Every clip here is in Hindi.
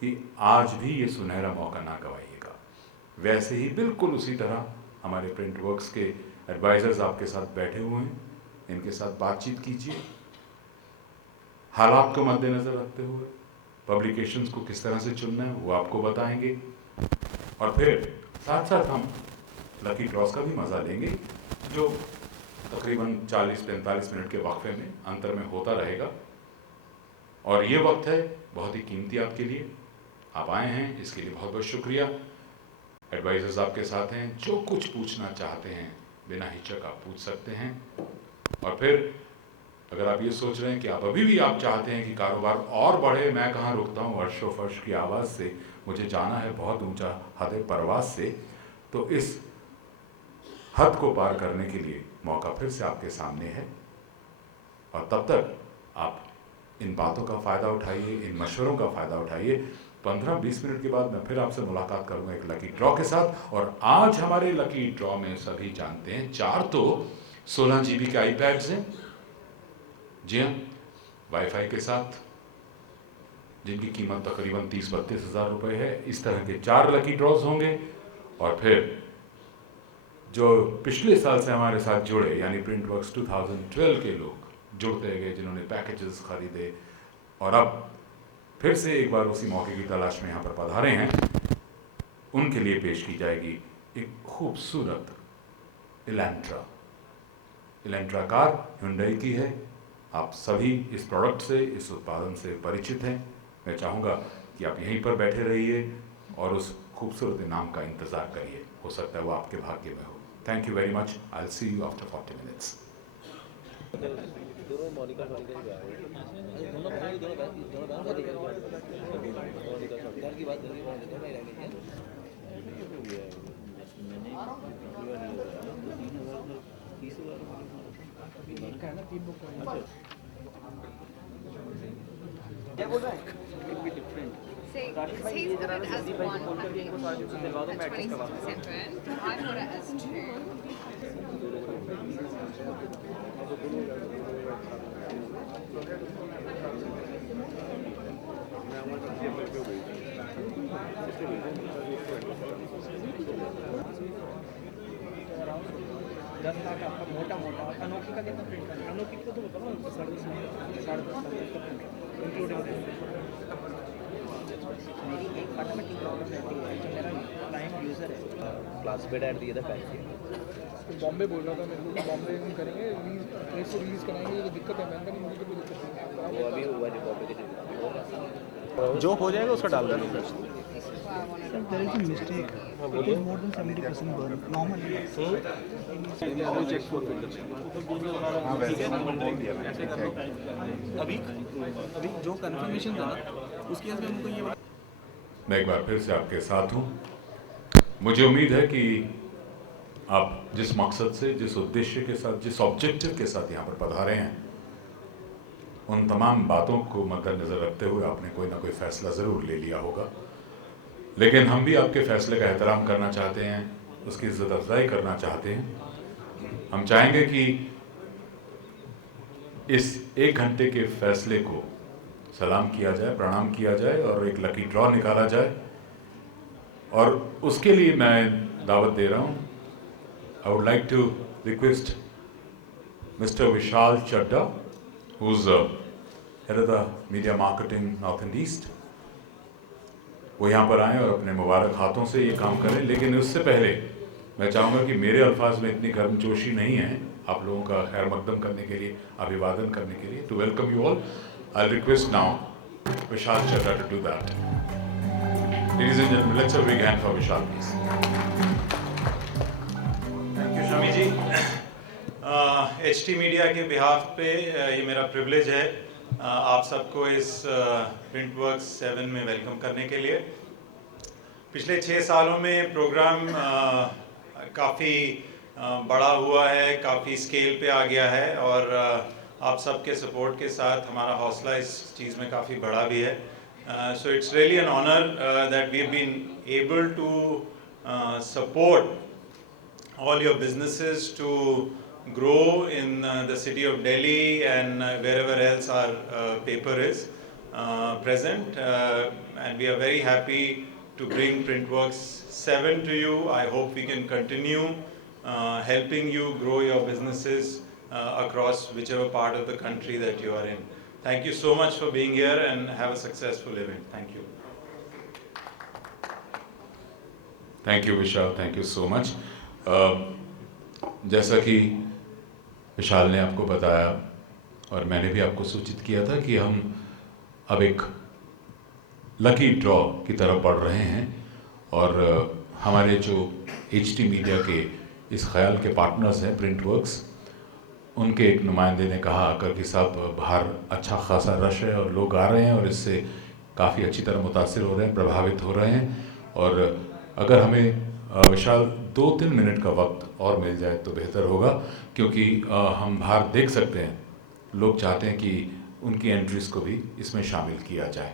कि आज भी ये सुनहरा मौका ना गवाइएगा। वैसे ही बिल्कुल उसी तरह हमारे प्रिंट वर्क्स के एडवाइजर्स आपके साथ बैठे हुए हैं, इनके साथ बातचीत कीजिए, हालात को मद्देनज़र रखते हुए पब्लिकेशंस को किस तरह से चुनना है वो आपको बताएंगे, और फिर साथ साथ हम लकी ड्रॉस का भी मज़ा लेंगे जो तकरीबन 40-45 मिनट के वक्फे में अंतर में होता रहेगा। और ये वक्त है बहुत ही कीमती आपके लिए, आप आए हैं इसके लिए बहुत बहुत शुक्रिया। एडवाइजर्स आपके साथ हैं, जो कुछ पूछना चाहते हैं बिना हिचक आप पूछ सकते हैं। और फिर अगर आप ये सोच रहे हैं कि आप अभी भी आप चाहते हैं कि कारोबार और बढ़े, मैं कहाँ रुकता हूँ अर्शो फर्श की आवाज़ से, मुझे जाना है बहुत ऊंचा हद परवाज से, तो इस हद को पार करने के लिए मौका फिर से आपके सामने है। और तब तक आप इन बातों का फ़ायदा उठाइए, इन मशवरों का फ़ायदा उठाइए। 15-20 मिनट के बाद मैं फिर आपसे मुलाकात करूंगा एक लकी ड्रॉ के साथ। और आज हमारे लकी ड्रॉ में सभी जानते हैं 4 तो 16 GB के आईपैड्स हैं, जी हाँ, वाईफाई के साथ, जिनकी कीमत तकरीबन 30-32 हज़ार रुपये है। इस तरह के 4 लकी ड्रॉज होंगे। और फिर जो पिछले साल से हमारे साथ जुड़े यानी प्रिंट वर्क्स 2012 के लोग जुड़ते गए, जिन्होंने पैकेजेस खरीदे और अब फिर से एक बार उसी मौके की तलाश में यहाँ पर पधारे हैं, उनके लिए पेश की जाएगी एक खूबसूरत इलेंट्रा कार हुंडई की है। आप सभी इस प्रोडक्ट से, इस उत्पादन से परिचित हैं। मैं चाहूँगा कि आप यहीं पर बैठे रहिए और उस खूबसूरत इनाम का इंतज़ार करिए, हो सकता है वो आपके भाग्य में हो। Thank you very much, I will see you after 40 minutes. दोनों मोनिका मोनिका ही दोनों मोनिका की बात करेंगे क्या बोल रहा है Say, because he's put it as one package at 26% rent. I put it as 2. मोटा मोटा अनोखी का कितना प्रिंट करना, अनोखी को तो बताओ ना, 10.5 इंक्लूडिंग मेरी एक फंडामेंटल प्रॉब्लम रहती है जो मेरा प्राइम यूज़र है। क्लासमेट ऐड दिया था पैक बॉम्बे बोल रहा था मेरे को कि बॉम्बे हम करेंगे रिलीज, ट्रेस से रिलीज़ कराएंगे, तो दिक्कत है। मैंने मुझे कोई दिक्कत नहीं है, वो अभी हुआ नहीं बॉम्बे के जो हो जाएगा उसका डाल देना। This is why I want to There is a mistake. It is more than 70% burn. Normally, अभी अभी जो कंफर्मेशन था उसके बाद हमको ये मैं एक बार फिर से आपके साथ हूँ। मुझे उम्मीद है कि आप जिस मकसद से, जिस उद्देश्य के साथ, जिस ऑब्जेक्टिव के साथ यहाँ पर पधारे हैं, उन तमाम बातों को मद्देनज़र रखते हुए आपने कोई ना कोई फ़ैसला ज़रूर ले लिया होगा। लेकिन हम भी आपके फ़ैसले का एहतराम करना चाहते हैं, उसकी इज़्ज़त अफ़ज़ाई करना चाहते हैं। हम चाहेंगे कि इस 1 घंटे के फ़ैसले को सलाम किया जाए, प्रणाम किया जाए और एक लकी ड्रॉ निकाला जाए। और उसके लिए मैं दावत दे रहा हूँ। I would like to request mister Vishal Chadda, who's head of the media marketing North and East, वो यहाँ पर आएँ और अपने मुबारक हाथों से ये काम करें। लेकिन उससे पहले मैं चाहूँगा कि मेरे अल्फाज में इतनी गर्मजोशी नहीं है आप लोगों का खैर मकदम करने के लिए, अभिवादन करने के लिए। To welcome you all, I request now Vishal Chadda to do that. Ladies and gentleman, let's have a big hand for Vishal please. Thank you Shami ji. HT media के बिहाफ पे ये मेरा प्रिविलेज है आप सबको इस प्रिंट वर्क्स 7 में वेलकम करने के लिए। पिछले 6 सालों में प्रोग्राम काफ़ी बड़ा हुआ है, काफ़ी स्केल पे आ गया है और आप सबके सपोर्ट के साथ हमारा हौसला इस चीज़ में काफ़ी बड़ा भी है। So it's really an honour that we have been able to support all your businesses to grow in the city of Delhi and wherever else our paper is. present, and we are very happy to bring Printworks 7 to you. I hope we can continue helping you grow your businesses across whichever part of the country that you are in. Thank you so much for being here and have a successful event. Thank you. Thank you Vishal, thank you so much. जैसा कि विशाल ने आपको बताया और मैंने भी आपको सूचित किया था कि हम अब एक लकी ड्रॉ की तरफ बढ़ रहे हैं और हमारे जो HT मीडिया के इस ख्याल के पार्टनर्स हैं प्रिंटवर्क्स, उनके एक नुमाइंदे ने कहा आकर कि साहब बाहर अच्छा खासा रश है और लोग आ रहे हैं और इससे काफ़ी अच्छी तरह मुतासिर हो रहे हैं, प्रभावित हो रहे हैं, और अगर हमें विशाल 2-3 मिनट का वक्त और मिल जाए तो बेहतर होगा, क्योंकि हम बाहर देख सकते हैं लोग चाहते हैं कि उनकी एंट्रीज को भी इसमें शामिल किया जाए।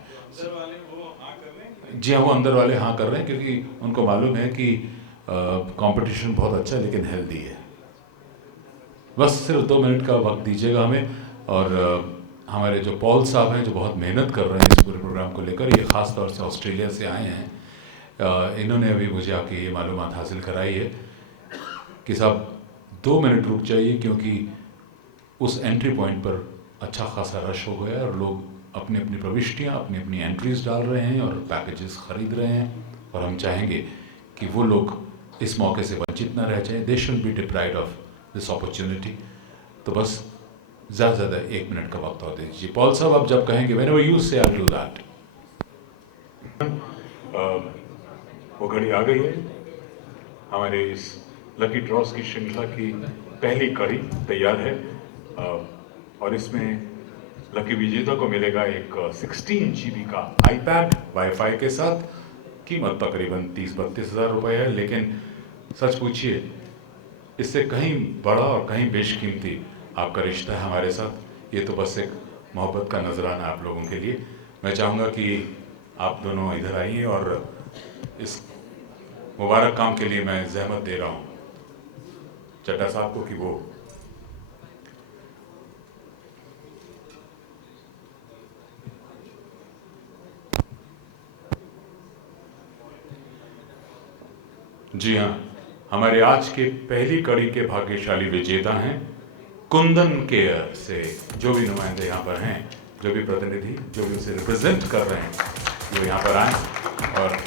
जी हाँ, वो अंदर वाले हाँ कर रहे हैं क्योंकि उनको मालूम है कि कंपटीशन बहुत अच्छा है लेकिन हेल्दी है। बस सिर्फ 2 मिनट का वक्त दीजिएगा हमें। और हमारे जो पॉल साहब हैं जो बहुत मेहनत कर रहे हैं इस पूरे प्रोग्राम को लेकर, ये ख़ास तौर से ऑस्ट्रेलिया से आए हैं, इन्होंने अभी मुझे आके ये मालूमात हासिल कराई है कि साहब 2 मिनट रुक जाइए क्योंकि उस एंट्री पॉइंट पर अच्छा खासा रश हो गया और लोग अपनी अपनी प्रविष्टियाँ अपनी अपनी एंट्रीज डाल रहे हैं और पैकेजेस ख़रीद रहे हैं, और हम चाहेंगे कि वो लोग इस मौके से वंचित न रह जाए। They should be deprived of this opportunity. तो बस ज़्यादा से ज़्यादा 1 मिनट का वक्त और दीजिए। पॉल साहब आप जब कहेंगे व्हेनेवर यू से आई डू दैट। वो घड़ी आ गई है। हमारे इस लकी ड्रॉस की श्रृंखला की पहली कड़ी तैयार है और इसमें लकी विजेता को मिलेगा एक 16 GB का iPad वाईफाई के साथ। कीमत तकरीबन 30-32 हज़ार रुपये है, लेकिन सच पूछिए इससे कहीं बड़ा और कहीं बेशकीमती आपका रिश्ता है हमारे साथ। ये तो बस एक मोहब्बत का नजराना आप लोगों के लिए। मैं चाहूँगा कि आप दोनों इधर आइए और इस मुबारक काम के लिए मैं जहमत दे रहा हूँ चड्डा साहब को कि वो जी हाँ, हमारे आज के पहली कड़ी के भाग्यशाली विजेता हैं कुंदन केयर से। जो भी नुमाइंदे यहाँ पर हैं, जो भी प्रतिनिधि, जो भी उसे रिप्रेजेंट कर रहे हैं, वो यहाँ पर आए और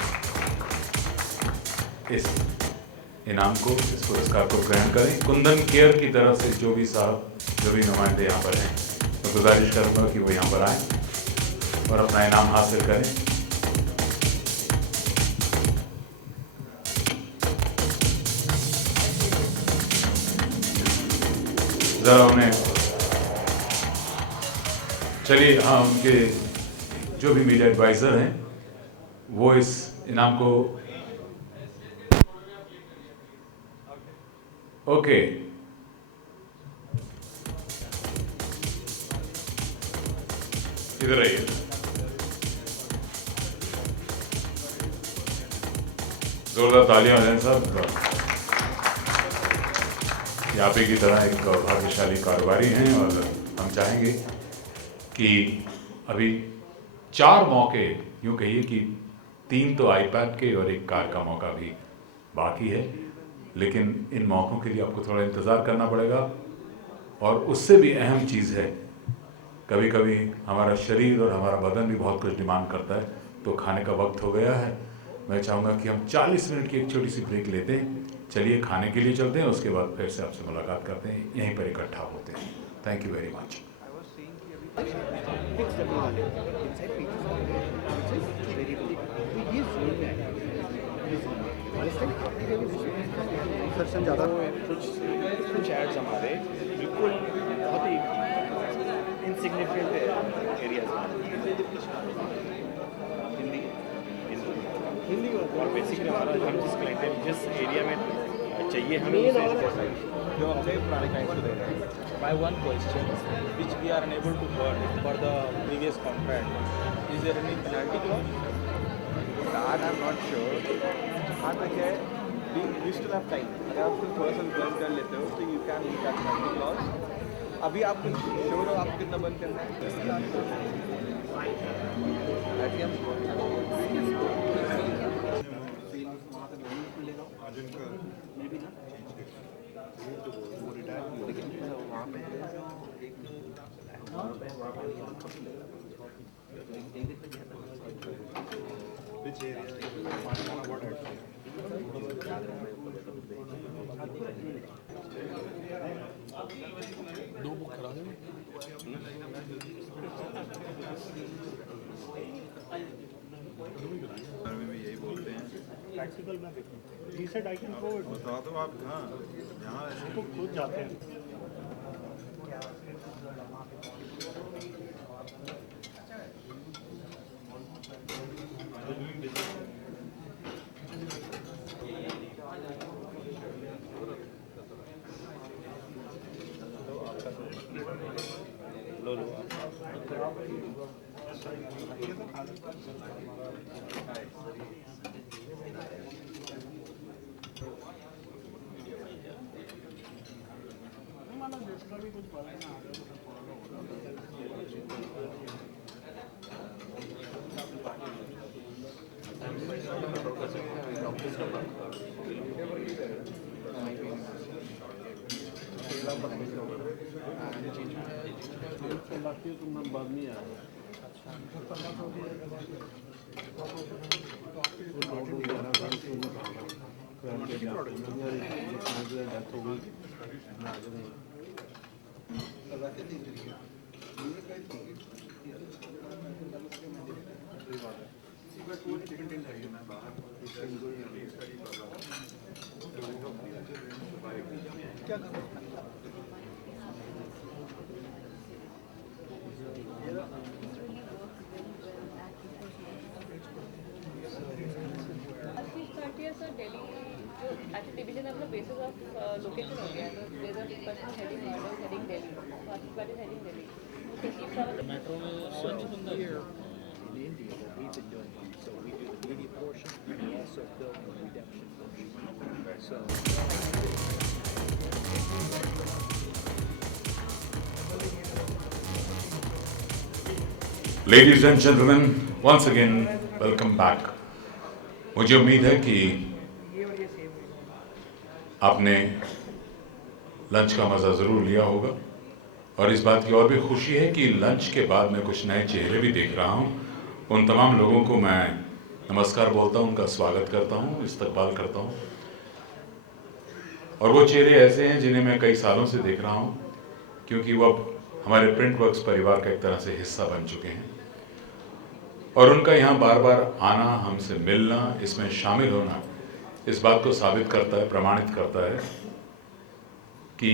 इस इनाम को, इस पुरस्कार को ग्रहण करें। कुंदन केयर की तरफ से जो भी साहब, जो भी नुमाइंदे यहाँ पर हैं, मैं गुजारिश करूँगा कि वो यहाँ पर आएँ और अपना इनाम हासिल करें। ज़रा उन्हें चलिए, हाँ, उनके जो भी मीडिया एडवाइज़र हैं वो इस इनाम को ओके इधर आइए। जोरदार तालियां हो जाएं साहब। आप ही की तरह एक भाग्यशाली कारोबारी हैं और हम चाहेंगे कि अभी 4 मौके, यूँ कहिए कि 3 तो आईपैड के और 1 कार का मौका भी बाकी है, लेकिन इन मौक़ों के लिए आपको थोड़ा इंतज़ार करना पड़ेगा। और उससे भी अहम चीज़ है, कभी कभी हमारा शरीर और हमारा बदन भी बहुत कुछ डिमांड करता है। तो खाने का वक्त हो गया है। मैं चाहूँगा कि हम 40 मिनट की एक छोटी सी ब्रेक लेते हैं। चलिए खाने के लिए चलते हैं, उसके बाद फिर से आपसे मुलाकात करते हैं, यहीं पर इकट्ठा होते हैं। Thank you very much. दर्शन ज़्यादा कुछ एड्स हमारे बिल्कुल बहुत ही इनसिग्निफिकेंट एरियाज हिंदी और बेसिकली हमारा हम जिस क्लाइंटेल जिस एरिया में चाहिए हमें जो हमने पुराने क्लाइंट्स को दे रहे हैं। By one question which we are unable to burn for the previous contract, is there any penalty clause? That I am not sure. हाँ तक है, वी स्टिल हैव टाइम। अगर आप कुछ थोड़ा सा बर्न कर लेते हो तो you can use that penalty clause. अभी आप कुछ श्योर हो आप कितना बर्न करना है? प्रैक्टिकल में देखो he said I can go बता दो आप यहाँ ऐसे तो खुद जाते हैं डिवीजन अपना बेसिस ऑफ लोकेशन हो गया है there is a person heading Noida heading Delhi Asif party heading Delhi metro में स्वच्छ सुंदर we've been doing so we do the media portion and we also film the redemption portion so Ladies and gentlemen, once again, welcome back. मुझे उम्मीद है कि आपने लंच का मज़ा ज़रूर लिया होगा और इस बात की और भी खुशी है कि लंच के बाद मैं कुछ नए चेहरे भी देख रहा हूं। उन तमाम लोगों को मैं नमस्कार बोलता हूं, उनका स्वागत करता हूं, इस्तकबाल करता हूं। और वो चेहरे ऐसे हैं जिन्हें मैं कई सालों से देख रहा हूं क्योंकि वो अब हमारे प्रिंट वर्क्स परिवार का एक तरह से हिस्सा बन चुके हैं और उनका यहाँ बार बार आना, हमसे मिलना, इसमें शामिल होना इस बात को साबित करता है, प्रमाणित करता है कि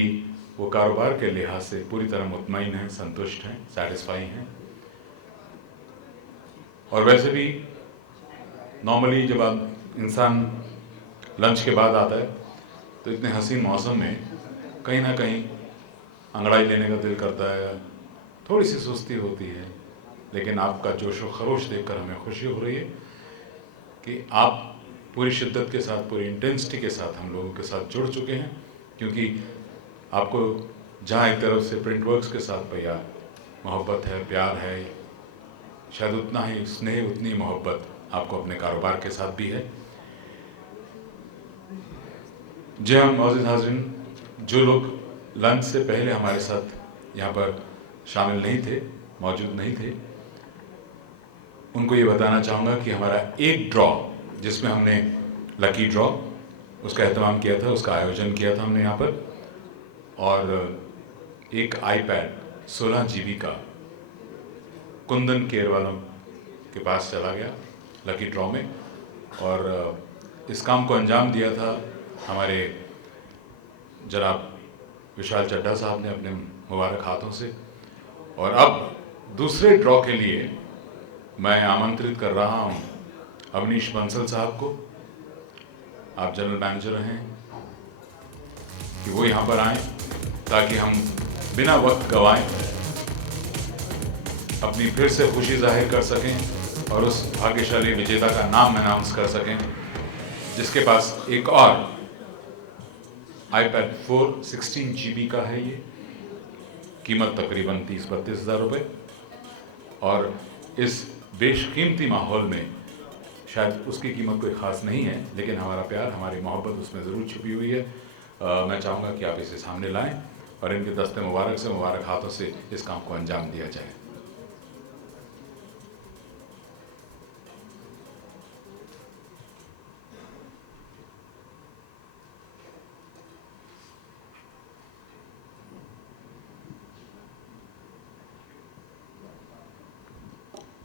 वो कारोबार के लिहाज से पूरी तरह मुतमईन हैं, संतुष्ट हैं, सेटिस्फाई हैं। और वैसे भी नॉर्मली जब आप इंसान लंच के बाद आता है तो इतने हसीन मौसम में कहीं ना कहीं अंगड़ाई लेने का दिल करता है, थोड़ी सी सुस्ती होती है, लेकिन आपका जोश व खरोश देखकर हमें खुशी हो रही है कि आप पूरी शिद्दत के साथ, पूरी इंटेंसिटी के साथ हम लोगों के साथ जुड़ चुके हैं क्योंकि आपको जहाँ एक तरफ से प्रिंट वर्क्स के साथ भैया मोहब्बत है, प्यार है, शायद उतना ही स्नेह, उतनी मोहब्बत आपको अपने कारोबार के साथ भी है। जी हाँ मौजूद हाज़रीन, जो लोग लंच से पहले हमारे साथ यहाँ पर शामिल नहीं थे, मौजूद नहीं थे, उनको ये बताना चाहूँगा कि हमारा एक ड्रॉ जिसमें हमने लकी ड्रॉ उसका एहतमाम किया था, उसका आयोजन किया था हमने यहाँ पर, और एक आईपैड 16 GB का कुंदन केयर वालों के पास चला गया लकी ड्रॉ में और इस काम को अंजाम दिया था हमारे जनाब विशाल चड्ढा साहब ने अपने मुबारक हाथों से। और अब दूसरे ड्रॉ के लिए मैं आमंत्रित कर रहा हूं अवनीश बंसल साहब को। आप जनरल मैनेजर हैं कि वो यहाँ पर आएं ताकि हम बिना वक्त गवाएं अपनी फिर से खुशी जाहिर कर सकें और उस भाग्यशाली विजेता का नाम अनाउंस कर सकें जिसके पास एक और iPad 4 16 GB का है। ये कीमत तकरीबन 30-32 हज़ार रुपये और इस बेशकीमती माहौल में शायद उसकी कीमत कोई ख़ास नहीं है, लेकिन हमारा प्यार, हमारी मोहब्बत उसमें ज़रूर छुपी हुई है। मैं चाहूँगा कि आप इसे सामने लाएं और इनके दस्ते मुबारक से, मुबारक हाथों से इस काम को अंजाम दिया जाए।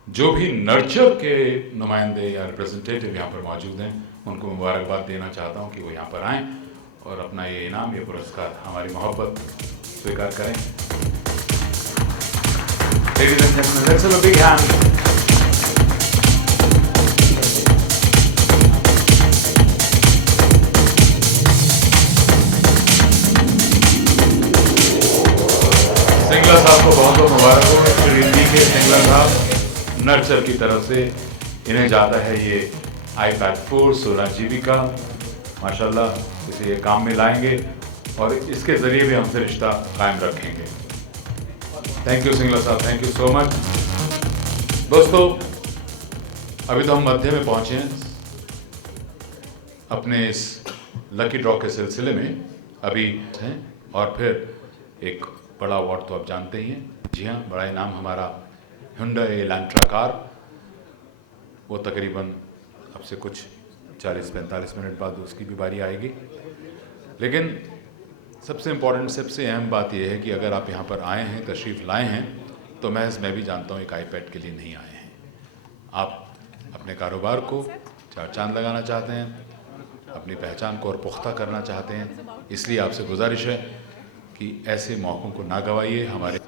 जो भी नर्चर के नुमाइंदे या रिप्रेजेंटेटिव यहाँ पर मौजूद हैं, उनको मुबारकबाद देना चाहता हूँ कि वो यहाँ पर आएँ और अपना ये इनाम, ये पुरस्कार, हमारी मोहब्बत स्वीकार करें। Ladies and gentlemen, let's have a big hand. Singla साहब को बहुत बहुत मुबारक हो। श्री DK सिंगला साहब नर्चर की तरफ से इन्हें जाता है ये iPad 4 16 GB का। माशाल्लाह इसे ये काम में लाएंगे और इसके ज़रिए भी हमसे रिश्ता कायम रखेंगे। थैंक यू सिंगला साहब, थैंक यू सो मच। दोस्तों, अभी तो हम मध्य में पहुँचे हैं अपने इस लकी ड्रॉ के सिलसिले में अभी हैं, और फिर एक बड़ा अवार्ड तो आप जानते ही हैं। जी हाँ, बड़ा इनाम हमारा Hyundai Elantra कार, वो तकरीबन अब से कुछ 40-45 मिनट बाद उसकी भी बारी आएगी। लेकिन सबसे इम्पॉर्टेंट, सबसे अहम बात यह है कि अगर आप यहाँ पर आए हैं, तशरीफ़ लाए हैं, तो मैं भी जानता हूँ एक iPad के लिए नहीं आए हैं। आप अपने कारोबार को चार चांद लगाना चाहते हैं, अपनी पहचान को और पुख्ता करना चाहते हैं, इसलिए आपसे गुजारिश है कि ऐसे मौक़ों को ना गवाइए। हमारे